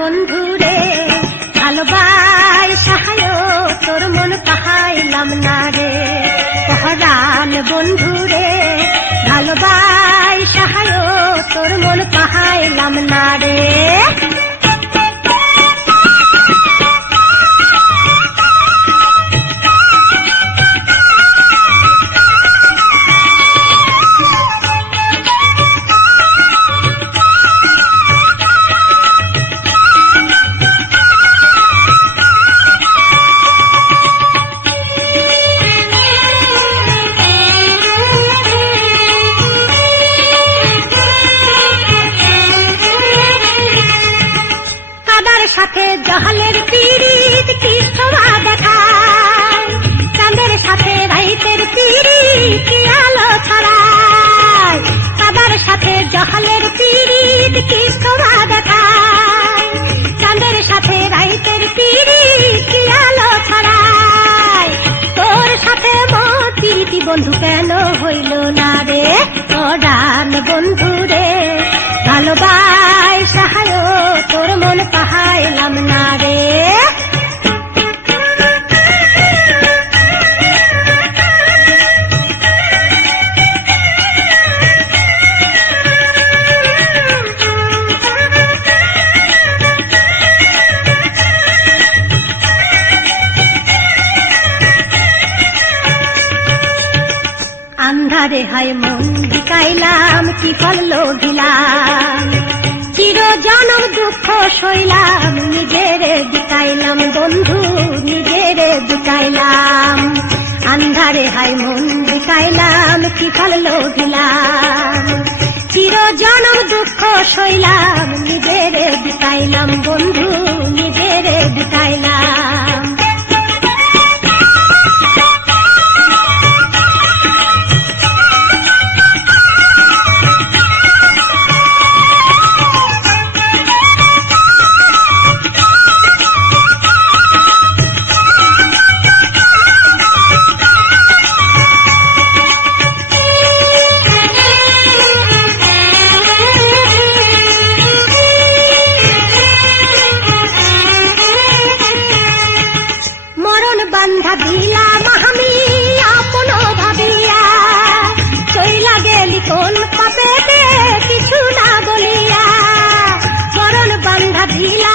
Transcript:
বন্ধুরে ভালোবাই সাহায় তোর মন পাহাইলাম না রে, পহরান বন্ধুরে ভালোবাই সাহায় তোর মন পাহাইলাম না রে। সাথে জহলের পীড়িত কি শোভা দেখায়, চাঁদের সাথে রাইতের পীড়িত কি আলো ছড়ায়, কাদার সাথে জহলের পীড়িত কি শোভা দেখায়, চাঁদের সাথে রাইতের পীড়িত কি আলো ছড়ায়, তোর সাথে মোর পীড়িতি বন্ধু কেন হইল না রে, পরাণ বন্ধু রে ভালোবাই সাহায় তোর মন পাহাইলাম না রে। আন্ধারে হায় মন বিকাইলাম কি ফল লোভিলাম, চির জনম দুঃখ সইলাম নিজের বিকাইলাম বন্ধু নিজের বিকাইলাম, আন্ধারে হায় মন বিকাইলাম কি ফল লোভিলাম, চির জনম দুঃখ সইলাম নিজের বিকাইলাম বন্ধু নিজের বিকাইলাম। বান্ধা দিলাম আমি আপন ভাবিয়া, চইলা গেলি কোন পাপেতে কিছু না বলিয়া, মরণ বান্ধা দিলা